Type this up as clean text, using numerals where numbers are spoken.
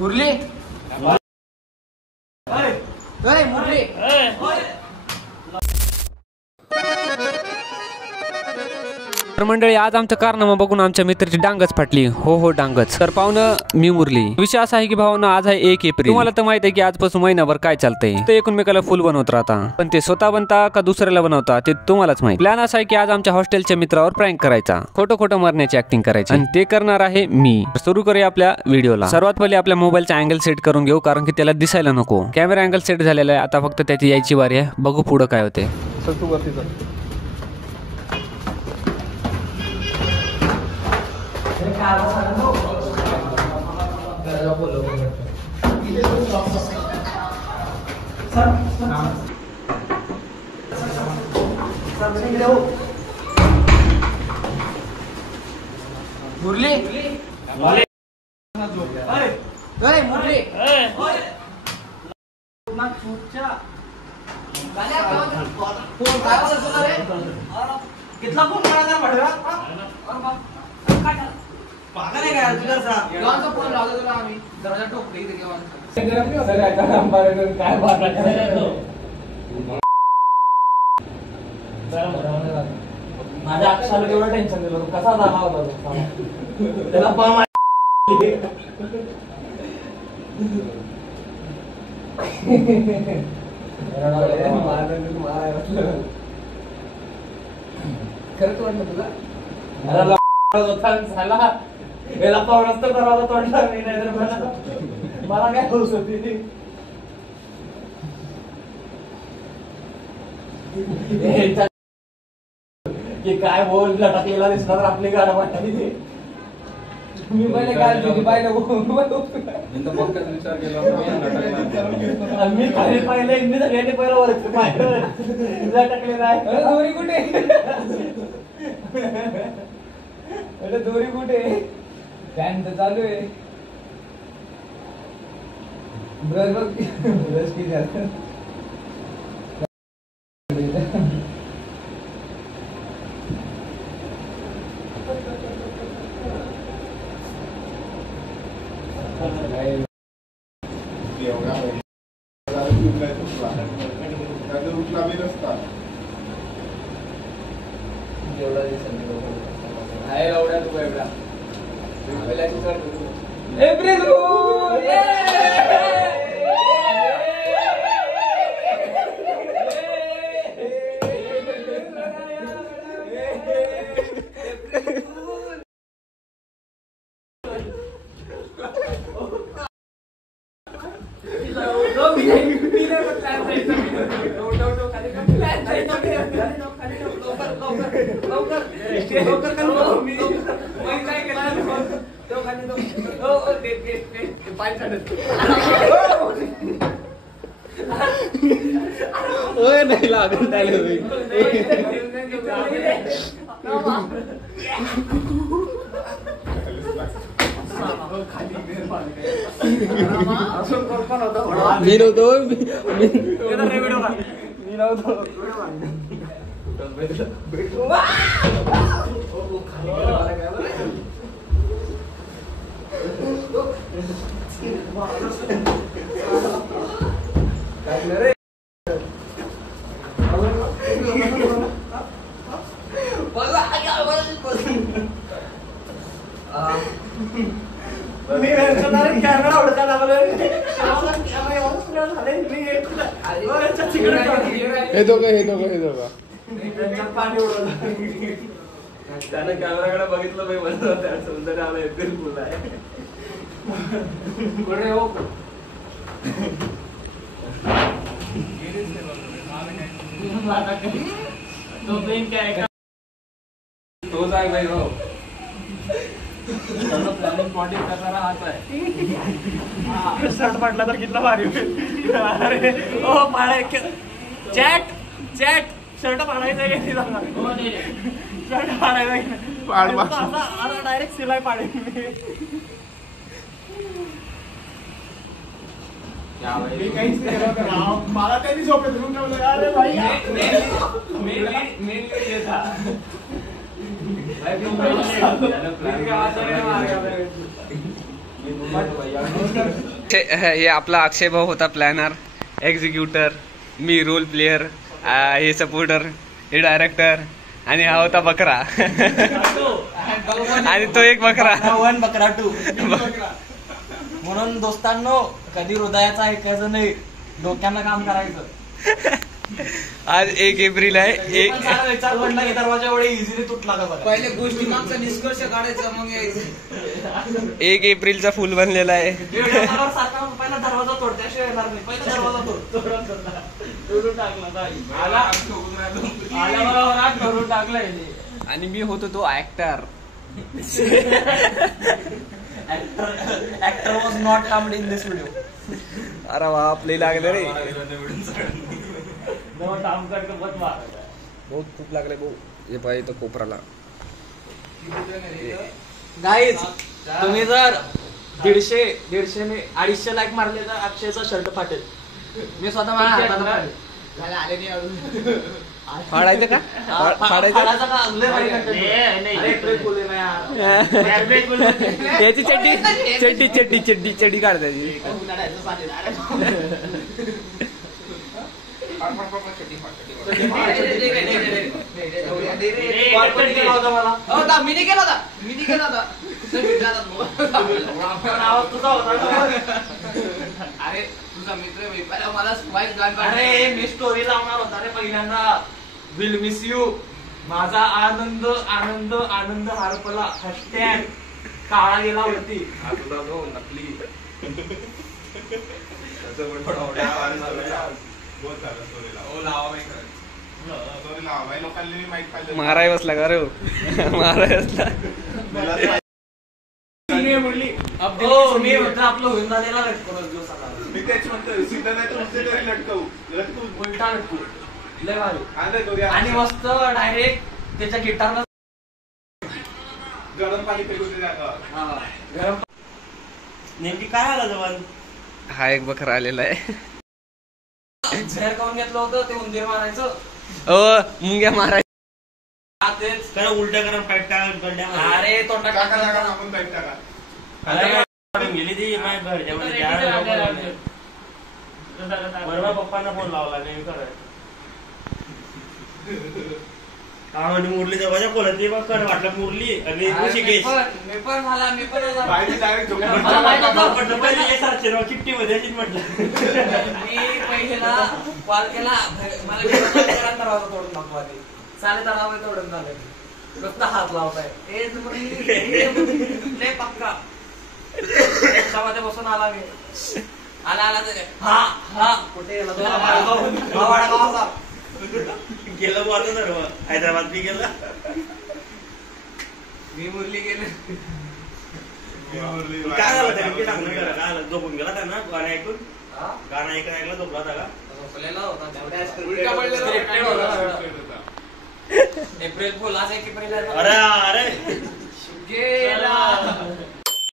मुरली मुरली तर मंडळी आज आमचं कारनामा बघून आमच्या मित्राची डांगच फाटली. हो डांगच. तर पाहुणं मी मुरली. विषय असा आहे की भावना आज आहे 1 एप्रिल. तुम्हाला तर माहित आहे की आजपासून महिनाभर काय चालतंय. ते एकमेकाला फुल बनवत राहता, पण ते स्वतः बनता का दुसऱ्याला बनवता ते तुम्हालाच माहित. प्लॅन असा आहे की आज आमच्या हॉस्टेलच्या मित्रावर प्रँक करायचा, खोटं मरण्याची ऍक्टिंग करायची आणि ते करणार आहे मी. सुरू करूया आपल्या व्हिडिओला. सर्वात पहिले आपल्या मोबाईलचा अँगल सेट करून घेऊ, कारण की त्याला दिसायला नको. कॅमेरा अँगल सेट झालेला आहे, आता फक्त त्याची यायची वारी आहे. बघू पुढं काय होते. मुरली मुरली कितना फोन करायचा पडला पागल आहे काय तुझा गावचा फोन लावला तुला आम्ही दरवाजा ठोकले इथे घेऊन काय माझ्या अक्षराला एवढं टेन्शन दिलं कसा झाला होता त्याला पाम खरंच वाटलं तुला झाला याला पावरच तर दरवाजा तोडला मी नाही तर मला काय होत होती की काय बोल लटकलेला दिसला तर आपली गाडा वाटली मी पहिले काय तुझी पाहिलं विचार केला मी खाली पाहिलं इंग्लिश सगळ्यांनी पहिलं वरच पाहिलं लटकलेला आहे. दोरी कुठे अरे दोरी कुठे फॅन तर चालू आहे. ब्रश बघ ब्रश किती असतं नाही लागत मी नव्हतो हे दोघं पाणी उडवलं त्यानं कॅमेराकडे बघितलं मी म्हणलं त्या समजा आला एप्रिल फुल आहे कुठे हो तो बेन काय तोच आहे भाई हो प्लॅनिंग कॉन्टॅक्ट करणारा हाच आहे. शर्ट फाटला तर कितना भारी होईल. अरे ओ पाडे चॅट शर्ट पाडायचं आहे की नाही शर्ट पाडायचं आहे डायरेक्ट सिलाई पाडेल मी काहीच नाही मला त्यांनी झोपेत घेऊन ठेवलं. अरे भाई मेन येता भाई हे आपला अक्षय भाऊ होता प्लॅनर, एक्झिक्युटर, मी रोल प्लेयर, हे सपोर्टर, हे डायरेक्टर आणि हा होता बकरा. आणि तो एक बकरा 1 बकरा 2. म्हणून दोस्तांनो कधी हृदयाचं ऐकायचं नाही, डोक्यानं काम करायचं. आज 1 एप्रिल आहे. विचार पडला की दरवाजा एवढे इझिली तुटला का बरं. पहिले गोष्टी मागचा निष्कर्ष काढायचा मग यायचं. 1 एप्रिलचा फुल बनलेला आहे. सारखा पहिला दरवाजा तोडत्याशिवाय येणार नाही. पहिला दरवाजा तोडून टाकला करून टाकलाय. आणि मी होतो तो actor. Actor was not comed in this video. अरे बाप लई लागले रे. बहुत खूप लागले भाऊ. हे पाहिजे तो कोपराला. गाईज तुम्ही जर 150 ने 250 लाईक मारले तर अक्षयचा शर्ट फाटेल. मी स्वतः माझ्या हातानं फाडेल. आले नाही अजून. फाडायचं का? फाडायचं याची चड्डी चड्डी चड्डी चड्डी चड्डी काढतायची. मी नाही केला होता. अरे तुझा मित्र मला अरे मी स्टोरी लावणार होता रे पहिल्यांदा. Will miss you. माझा आनंद आनंद आनंद हरपला. हॅशटॅग काळा गेला वरती. नकली माराय बसला का रे? माराय बसला. मी म्हटलं आपलं होऊन झालेला उलटा लटकू लय भारी. आणि मस्त डायरेक्ट त्याच्या गिटारला गरम पाणी फेकून गरम. नेमकी काय आला जवान? हा एक बकरा आलेला आहे. झेर खाऊन घेतलं होतं ते उंदीर मारायचं. मुंग्या माराय. तेच उलट्या गरम फाईट टाका. अरे तोंडा आपण पाईप टाका. गेली ती माझ्या घरच्या बरोबर पप्पांना फोन लावला नाही करायचं. मुरली दरवाजा खोलत नाही बघ. वाटलं मुरली आणि शिकेश मी पण चिठ्ठी मध्ये म्हटलं. मी पहिला कॉल केला मला तोडून टाकू आधी. चालेल तरावे तोडून झालं. नुसता हात लावताय पक्का. रिक्षामध्ये बसून आला मी. आला हा हा कुठे गेला गेलं बोलतो सर्व. हैदराबाद बी गेला. मी मुरली गेले. काय झालं नेमकी सांगणं करा. काय झालं? झोपून गेला त्यांना गाणं ऐकून. गाणं ऐकलं झोपला होता का? झोपलेला होता. एप्रिल फुल आज 1 एप्रिल. अरे अरे गेला